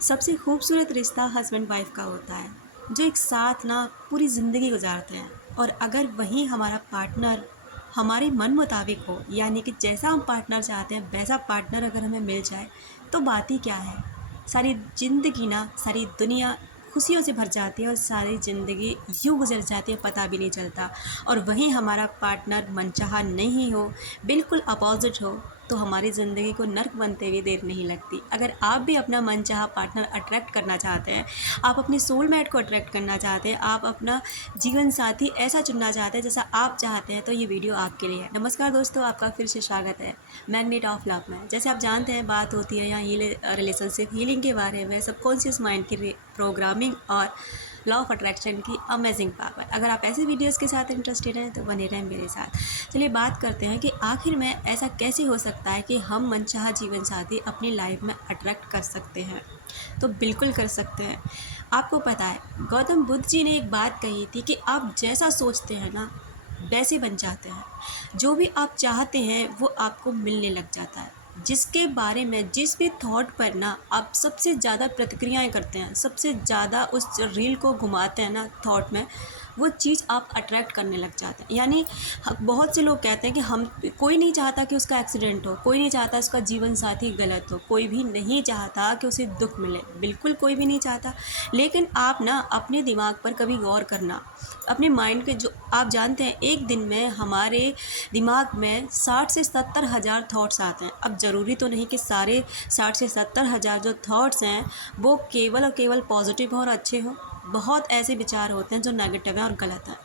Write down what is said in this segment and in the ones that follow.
सबसे खूबसूरत रिश्ता हस्बैंड वाइफ का होता है, जो एक साथ ना पूरी ज़िंदगी गुजारते हैं। और अगर वहीं हमारा पार्टनर हमारे मन मुताबिक हो, यानी कि जैसा हम पार्टनर चाहते हैं वैसा पार्टनर अगर हमें मिल जाए, तो बात ही क्या है। सारी ज़िंदगी ना, सारी दुनिया खुशियों से भर जाती है और सारी ज़िंदगी यूँ गुजर जाती है, पता भी नहीं चलता। और वहीं हमारा पार्टनर मनचाहा नहीं हो, बिल्कुल अपोजिट हो, तो हमारी ज़िंदगी को नर्क बनते हुए देर नहीं लगती। अगर आप भी अपना मनचाहा पार्टनर अट्रैक्ट करना चाहते हैं, आप अपने सोलमेट को अट्रैक्ट करना चाहते हैं, आप अपना जीवन साथी ऐसा चुनना चाहते हैं जैसा आप चाहते हैं, तो ये वीडियो आपके लिए है। नमस्कार दोस्तों, आपका फिर से स्वागत है मैग्नेट ऑफ लव में। जैसे आप जानते हैं, बात होती है यहाँ रिलेशनशिप हीलिंग के बारे में, सबकॉन्शियस माइंड की प्रोग्रामिंग और लॉ ऑफ अट्रैक्शन की अमेजिंग पावर। अगर आप ऐसे वीडियोस के साथ इंटरेस्टेड हैं तो बने रहें मेरे साथ। चलिए बात करते हैं कि आखिर में ऐसा कैसे हो सकता है कि हम मनचाहा जीवन साथी अपनी लाइफ में अट्रैक्ट कर सकते हैं। तो बिल्कुल कर सकते हैं। आपको पता है, गौतम बुद्ध जी ने एक बात कही थी कि आप जैसा सोचते हैं ना, वैसे बन जाते हैं। जो भी आप चाहते हैं वो आपको मिलने लग जाता है। जिसके बारे में, जिस भी थॉट पर ना आप सबसे ज़्यादा प्रतिक्रियाएं करते हैं, सबसे ज़्यादा उस रील को घुमाते हैं ना थॉट में, वो चीज़ आप अट्रैक्ट करने लग जाते हैं। यानी बहुत से लोग कहते हैं कि हम, कोई नहीं चाहता कि उसका एक्सीडेंट हो, कोई नहीं चाहता उसका जीवन साथी गलत हो, कोई भी नहीं चाहता कि उसे दुख मिले, बिल्कुल कोई भी नहीं चाहता। लेकिन आप ना अपने दिमाग पर कभी गौर करना, अपने माइंड के, जो आप जानते हैं एक दिन में हमारे दिमाग में 60 से 70 हज़ार थाट्स आते हैं। अब ज़रूरी तो नहीं कि सारे 60 से 70 हज़ार जो थाट्स हैं वो केवल और केवल पॉजिटिव हो और अच्छे हो। बहुत ऐसे विचार होते हैं जो नेगेटिव हैं और गलत हैं।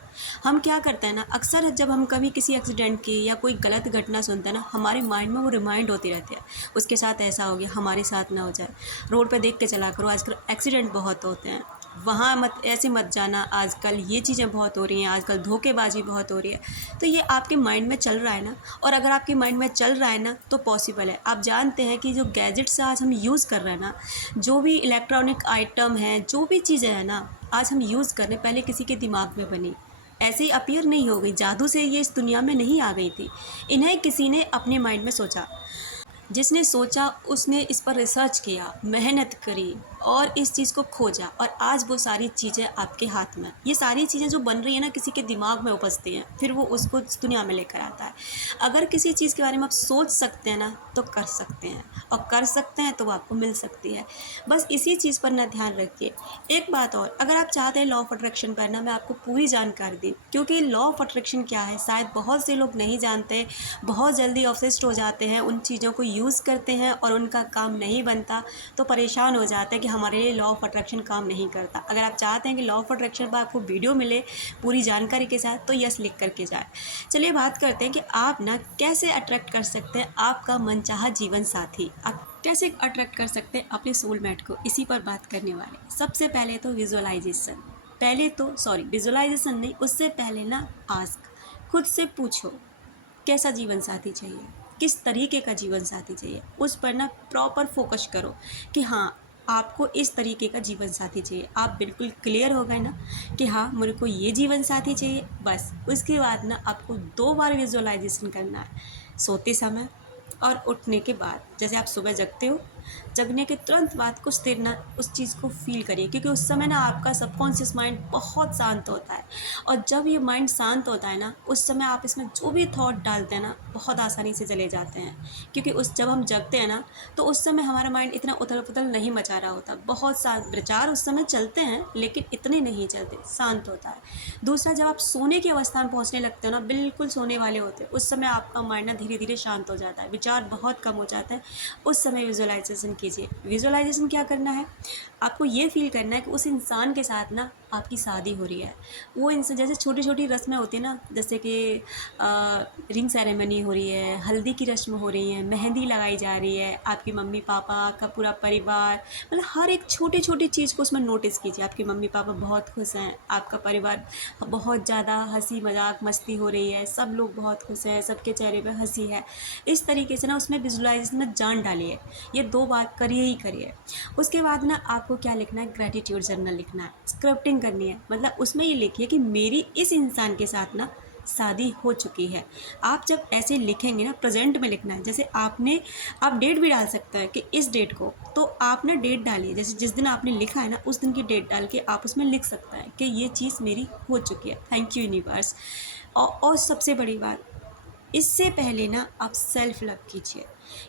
हम क्या करते हैं ना, अक्सर जब हम कभी किसी एक्सीडेंट की या कोई गलत घटना सुनते हैं ना, हमारे माइंड में वो रिमाइंड होती रहती है, उसके साथ ऐसा हो गया, हमारे साथ ना हो जाए। रोड पे देख के चला करो, आजकल एक्सीडेंट बहुत होते हैं, वहाँ मत, ऐसे मत जाना, आजकल ये चीज़ें बहुत हो रही हैं, आजकल धोखेबाजी बहुत हो रही है। तो ये आपके माइंड में चल रहा है ना, और अगर आपके माइंड में चल रहा है ना तो पॉसिबल है। आप जानते हैं कि जो गैजेट्स आज हम यूज़ कर रहे हैं ना, जो भी इलेक्ट्रॉनिक आइटम हैं, जो भी चीज़ें हैं ना आज हम यूज़ कर रहे हैं, पहले किसी के दिमाग में बनी, ऐसे ही अपीयर नहीं हो गई, जादू से ये इस दुनिया में नहीं आ गई थी। इन्हें किसी ने अपने माइंड में सोचा, जिसने सोचा उसने इस पर रिसर्च किया, मेहनत करी और इस चीज़ को खोजा, और आज वो सारी चीज़ें आपके हाथ में। ये सारी चीज़ें जो बन रही है ना, किसी के दिमाग में उपजती हैं, फिर वो उसको इस दुनिया में लेकर आता है। अगर किसी चीज़ के बारे में आप सोच सकते हैं ना तो कर सकते हैं, और कर सकते हैं तो वो आपको मिल सकती है। बस इसी चीज़ पर ना ध्यान रखिए। एक बात और, अगर आप चाहते हैं लॉ ऑफ अट्रैक्शन पर ना मैं आपको पूरी जानकारी दी, क्योंकि लॉ ऑफ अट्रैक्शन क्या है शायद बहुत से लोग नहीं जानते, बहुत जल्दी ऑब्सेस्ड हो जाते हैं, उन चीज़ों को यूज़ करते हैं और उनका काम नहीं बनता, तो परेशान हो जाते हैं कि हमारे लिए लॉ ऑफ अट्रैक्शन काम नहीं करता। अगर आप चाहते हैं कि लॉ ऑफ अट्रैक्शन पर आपको वीडियो मिले पूरी जानकारी के साथ, तो यस लिख करके जाए। चलिए बात करते हैं कि आप ना कैसे अट्रैक्ट कर सकते हैं आपका मनचाहा जीवन साथी, आप कैसे अट्रैक्ट कर सकते हैं अपने सोलमेट को, इसी पर बात करने वाले। सबसे पहले तो विजुअलाइजेशन, विजुअलाइजेशन नहीं, उससे पहले ना आस्क, खुद से पूछो कैसा जीवन साथी चाहिए, किस तरीके का जीवन साथी चाहिए, उस पर ना प्रॉपर फोकस करो कि हाँ आपको इस तरीके का जीवन साथी चाहिए। आप बिल्कुल क्लियर हो गए ना कि हाँ मेरे को ये जीवन साथी चाहिए, बस उसके बाद ना आपको 2 बार विजुअलाइजेशन करना है, सोते समय और उठने के बाद। जैसे आप सुबह जगते हो, जगने के तुरंत बाद कुछ देर ना उस चीज़ को फील करिए, क्योंकि उस समय ना आपका सबकॉन्शियस माइंड बहुत शांत होता है, और जब ये माइंड शांत होता है ना, उस समय आप इसमें जो भी थॉट डालते हैं ना बहुत आसानी से चले जाते हैं। क्योंकि जब हम जगते हैं ना तो उस समय हमारा माइंड इतना उथल पुथल नहीं मचा रहा होता, बहुत शांत विचार उस समय चलते हैं लेकिन इतने नहीं चलते, शांत होता है। दूसरा, जब आप सोने की अवस्था में पहुँचने लगते हो ना, बिल्कुल सोने वाले होते हैं, उस समय आपका माइंड ना धीरे धीरे शांत हो जाता है, विचार बहुत कम हो जाता है। उस समय विजुअलाइजेशन कीजिए। विजुअलाइजेशन क्या करना है, आपको ये फील करना है कि उस इंसान के साथ ना आपकी शादी हो रही है। वो इंसान, जैसे छोटी छोटी रस्में होती हैं ना, जैसे कि रिंग सेरेमनी हो रही है, हल्दी की रस्म हो रही है, मेहंदी लगाई जा रही है, आपके मम्मी पापा का पूरा परिवार, मतलब हर एक छोटी छोटी चीज़ को उसमें नोटिस कीजिए। आपके मम्मी पापा बहुत खुश हैं, आपका परिवार बहुत ज़्यादा, हंसी मजाक मस्ती हो रही है, सब लोग बहुत खुश हैं, सबके चेहरे पे हंसी है। इस तरीके से ना उसमें विजुअलाइजेशन में जान डालिए। ये 2 बात करिए ही करिए। उसके बाद ना आपको क्या लिखना है, ग्रेटिट्यूड जर्नल लिखना है, स्क्रिप्टिंग करनी है। मतलब उसमें ये लिखिए कि मेरी इस इंसान के साथ ना शादी हो चुकी है। आप जब ऐसे लिखेंगे ना, प्रेजेंट में लिखना है, जैसे आप डेट भी डाल सकते हैं कि इस डेट को, तो आप ना डेट डालिए, जैसे जिस दिन आपने लिखा है ना उस दिन की डेट डाल के आप उसमें लिख सकते हैं कि ये चीज़ मेरी हो चुकी है, थैंक यू यूनिवर्स। और सबसे बड़ी बात, इससे पहले ना आप सेल्फ लव कीजिए,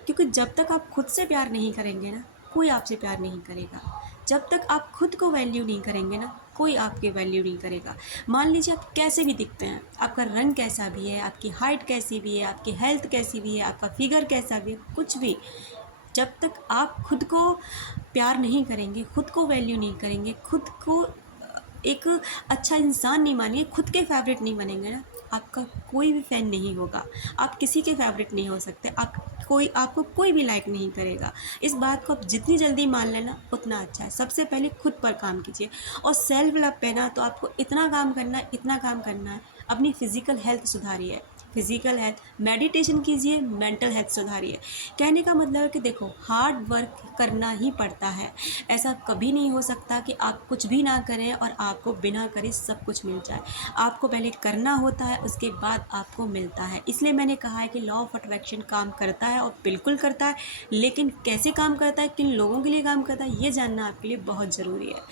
क्योंकि जब तक आप खुद से प्यार नहीं करेंगे ना, कोई आपसे प्यार नहीं करेगा। जब तक आप खुद को वैल्यू नहीं करेंगे ना, कोई आपकी वैल्यू नहीं करेगा। मान लीजिए आप कैसे भी दिखते हैं, आपका रंग कैसा भी है, आपकी हाइट कैसी भी है, आपकी हेल्थ कैसी भी है, आपका फिगर कैसा भी है, कुछ भी, जब तक आप खुद को प्यार नहीं करेंगे, खुद को वैल्यू नहीं करेंगे, खुद को एक अच्छा इंसान नहीं मानिए, खुद के फेवरेट नहीं बनेंगे ना, आपका कोई भी फ़ैन नहीं होगा। आप किसी के फेवरेट नहीं हो सकते, आपको कोई भी लाइक नहीं करेगा। इस बात को आप जितनी जल्दी मान लेना उतना अच्छा है। सबसे पहले खुद पर काम कीजिए, और सेल्फ लव पे ना तो आपको इतना काम करना है, इतना काम करना है। अपनी फ़िज़िकल हेल्थ सुधारिए, फिज़िकल हेल्थ, मेडिटेशन कीजिए, मेंटल हेल्थ सुधारिए। कहने का मतलब है कि देखो, हार्ड वर्क करना ही पड़ता है। ऐसा कभी नहीं हो सकता कि आप कुछ भी ना करें और आपको बिना करे सब कुछ मिल जाए। आपको पहले करना होता है, उसके बाद आपको मिलता है। इसलिए मैंने कहा है कि लॉ ऑफ अट्रैक्शन काम करता है, और बिल्कुल करता है, लेकिन कैसे काम करता है, किन लोगों के लिए काम करता है, ये जानना आपके लिए बहुत ज़रूरी है।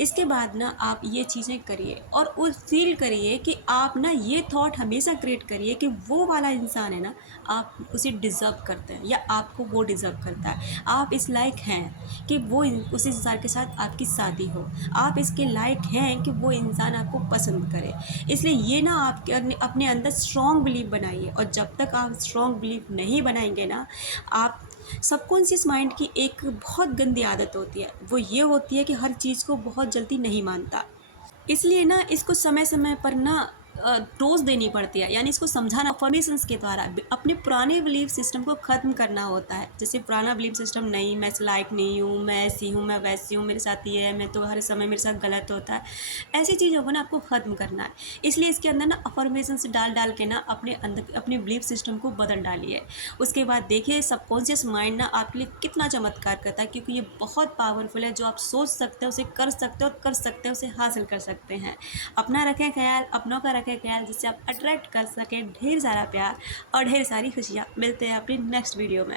इसके बाद ना आप ये चीज़ें करिए, और उस फील करिए कि आप ना ये थॉट हमेशा क्रिएट करिए कि वो वाला इंसान है ना, आप उसे डिज़र्व करते हैं, या आपको वो डिज़र्व करता है। आप इस लायक हैं कि वो उस इंसान के साथ आपकी शादी हो। आप इसके लायक हैं कि वो इंसान आपको पसंद करे। इसलिए ये ना आपके अपने अंदर स्ट्रॉन्ग बिलीव बनाइए, और जब तक आप स्ट्रॉन्ग बिलीव नहीं बनाएंगे ना, आप सबकॉन्शियस माइंड की एक बहुत गंदी आदत होती है, वो ये होती है कि हर चीज़ को बहुत जल्दी नहीं मानता। इसलिए ना इसको समय समय पर ना डोज देनी पड़ती है, यानी इसको समझाना अफर्मेशंस के द्वारा। अपने पुराने बिलीफ सिस्टम को ख़त्म करना होता है। जैसे पुराना बिलीफ सिस्टम, नहीं मैं इस लायक नहीं हूँ, मैं ऐसी हूँ, मैं वैसी हूँ, मेरे साथ ये है, मैं तो हर समय मेरे साथ गलत होता है, ऐसी चीज़ों को ना आपको ख़त्म करना है। इसलिए इसके अंदर ना अफर्मेशंस डाल डाल के ना अपने अंदर अपने बिलीफ सिस्टम को बदल डालिए। उसके बाद देखिए सबकॉन्शियस माइंड ना आपके लिए कितना चमत्कार करता है, क्योंकि ये बहुत पावरफुल है। जो आप सोच सकते हो उसे कर सकते हो, और कर सकते हो उसे हासिल कर सकते हैं। अपना रखें ख्याल, अपनों का रखें ख्याल, जिससे आप अट्रैक्ट कर सकें ढेर सारा प्यार और ढेर सारी खुशियाँ। मिलते हैं अपनी नेक्स्ट वीडियो में।